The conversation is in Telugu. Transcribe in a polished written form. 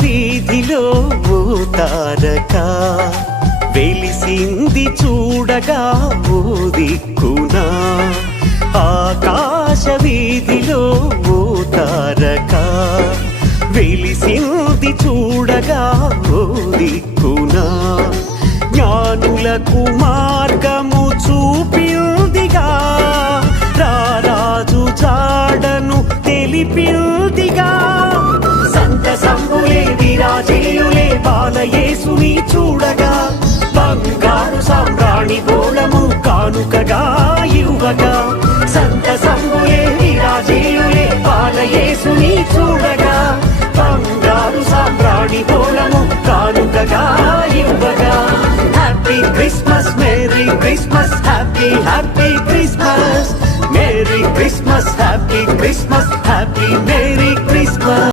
వీధిలో ఓ తారక వెలిసింది చూడగా ఓ దిక్కునా. ఆకాశ వీధిలో ఓ తారక వెలిసింది చూడగా ఓ దిక్కునా. జ్ఞానులకు మార్గము చూపిందిగా, రారాజు జాడను తెలిపిందిగా. సంతసంబులే విరాజేయులే బాలయేసుని చూడగా, బంగారు సాంబ్రాణి గోళము కానుకగా ఇవ్వగా. సంతసంబులే విరాజేయులే బాలయేసుని చూడగా, బంగారు సాంబ్రాణి గోళము కానుకగా ఇవ్వగా. Happy Christmas, merry Christmas, happy happy Christmas, merry Christmas, happy Christmas, happy